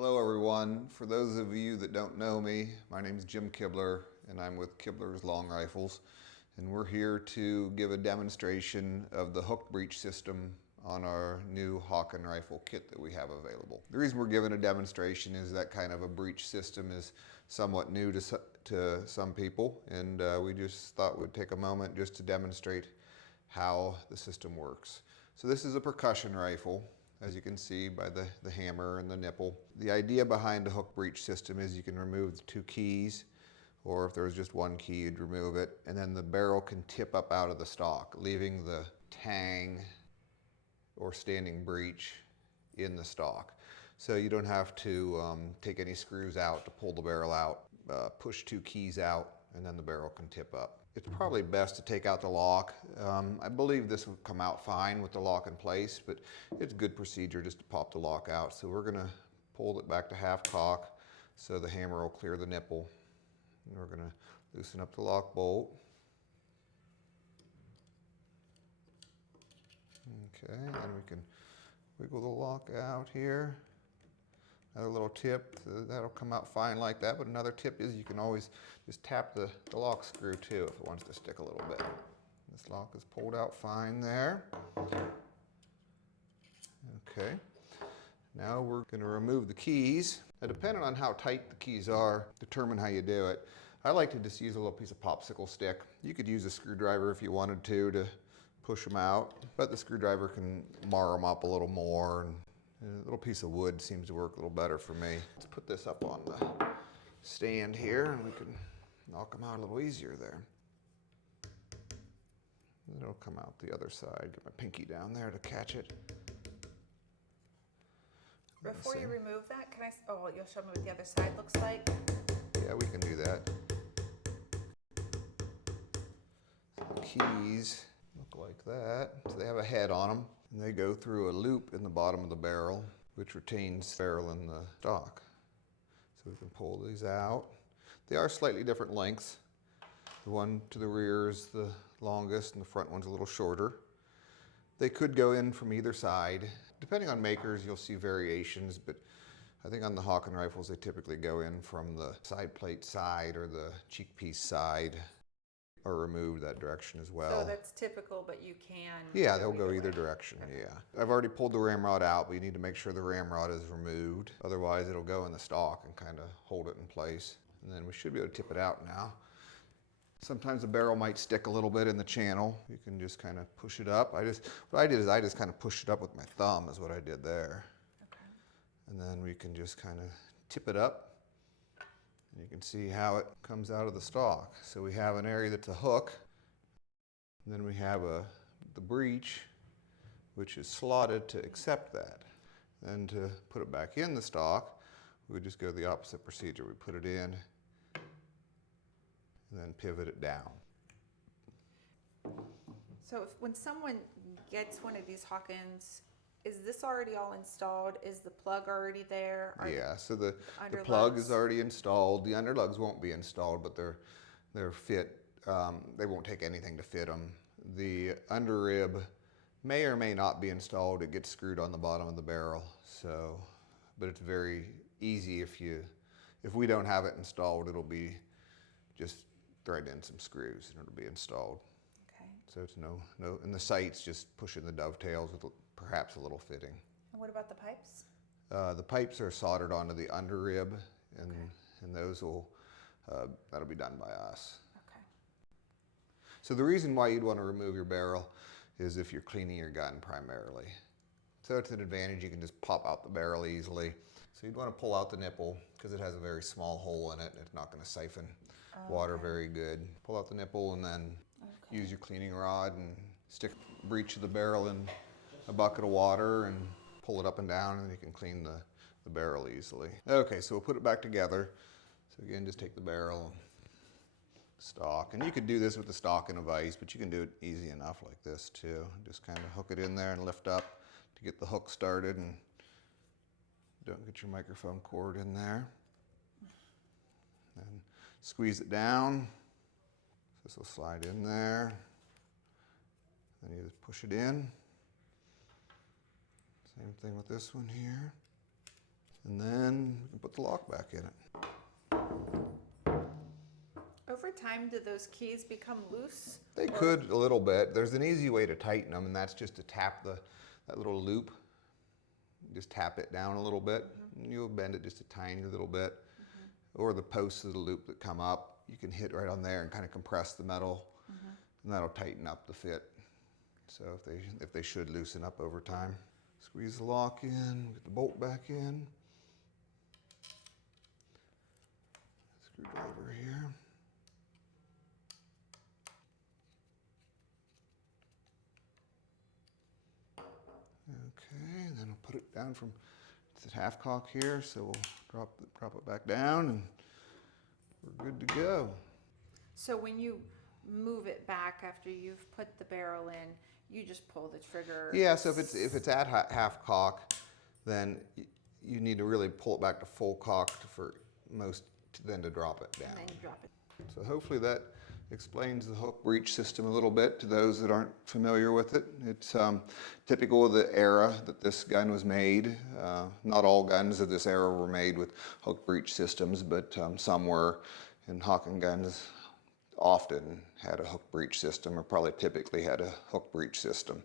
Hello everyone. For those of you that don't know me, my name is Jim Kibler and I'm with Kibler's Long Rifles, and we're here to give a demonstration of the hook breech system on our new Hawken rifle kit that we have available. The reason we're giving a demonstration is that kind of a breech system is somewhat new to some people, and we just thought we'd take a moment just to demonstrate how the system works. So this is a percussion rifle, as you can see by the hammer and the nipple. The idea behind a hook breech system is you can remove the two keys, or if there was just one key, you'd remove it, and then the barrel can tip up out of the stock, leaving the tang or standing breech in the stock. So you don't have to take any screws out to pull the barrel out, push two keys out, and then the barrel can tip up. It's probably best to take out the lock. I believe this will come out fine with the lock in place, but it's good procedure just to pop the lock out. So we're gonna pull it back to half cock so the hammer will clear the nipple. And we're gonna loosen up the lock bolt. Okay, and then we can wiggle the lock out here. Another little tip, that'll come out fine like that, but another tip is you can always just tap the lock screw too if it wants to stick a little bit. This lock is pulled out fine there. Okay, now we're going to remove the keys. Now, depending on how tight the keys are, determine how you do it. I like to just use a little piece of popsicle stick. You could use a screwdriver if you wanted to push them out, but the screwdriver can mar them up a little more, and a little piece of wood seems to work a little better for me. Let's put this up on the stand here and we can knock them out a little easier there. It'll come out the other side. Get my pinky down there to catch it. Before you remove that, can I, oh, you'll show me what the other side looks like? Yeah, we can do that. So the keys look like that. So they have a head on them, and they go through a loop in the bottom of the barrel, which retains the barrel in the stock. So we can pull these out. They are slightly different lengths. The one to the rear is the longest, and the front one's a little shorter. They could go in from either side. Depending on makers, you'll see variations, but I think on the Hawken rifles, they typically go in from the side plate side or the cheek piece side, or removed that direction as well. So that's typical, but you can. Yeah, they'll go either direction, okay. Yeah. I've already pulled the ramrod out, but you need to make sure the ramrod is removed. Otherwise, it'll go in the stock and kind of hold it in place. And then we should be able to tip it out now. Sometimes the barrel might stick a little bit in the channel. You can just kind of push it up. What I did is I just kind of pushed it up with my thumb is what I did there. Okay. And then we can just kind of tip it up. And you can see how it comes out of the stock. So we have an area that's a hook. And then we have the breech, which is slotted to accept that. Then to put it back in the stock, we would just go the opposite procedure. We put it in, and then pivot it down. So when someone gets one of these Hawkens, is this already all installed? Is the plug already there? Yeah, so the plug is already installed. The underlugs won't be installed, but they're fit. They won't take anything to fit them. The underrib may or may not be installed. It gets screwed on the bottom of the barrel. So, but it's very easy if we don't have it installed, it'll be just thread in some screws and it'll be installed. Okay. So it's no, and the sights just pushing the dovetails with perhaps a little fitting. And what about the pipes? The pipes are soldered onto the underrib, and okay. And those that'll be done by us. Okay. So the reason why you'd want to remove your barrel is if you're cleaning your gun primarily. So it's an advantage, you can just pop out the barrel easily. So you'd want to pull out the nipple because it has a very small hole in it. It's not going to siphon water very good. Pull out the nipple and then use your cleaning rod and stick the breech of the barrel in a bucket of water and pull it up and down, and you can clean the barrel easily. Okay, so we'll put it back together. So again, just take the barrel, stock, and you could do this with the stock and a vise, but you can do it easy enough like this too. Just kind of hook it in there and lift up to get the hook started, and don't get your microphone cord in there. And squeeze it down. This will slide in there. Then you just push it in. Same thing with this one here. And then the lock back in it. Over time, do those keys become loose? They could a little bit. There's an easy way to tighten them, and that's just to tap that little loop. Just tap it down a little bit, and you'll bend it just a tiny little bit. Or the posts of the loop that come up, you can hit right on there and kind of compress the metal, and that'll tighten up the fit. So if they should loosen up over time. Squeeze the lock in, get the bolt back in. Screwdriver here. Okay, and then we'll put it down from the half cock here, so we'll drop it back down, and we're good to go. So when you move it back after you've put the barrel in, you just pull the trigger? Yeah, so if it's at half cock, then you need to really pull it back to full cock then to drop it down. And then you drop it. So hopefully that explains the hook breech system a little bit to those that aren't familiar with it. It's typical of the era that this gun was made. Not all guns of this era were made with hook breech systems, but some were. And Hawken guns often had a hook breech system, or probably typically had a hook breech system.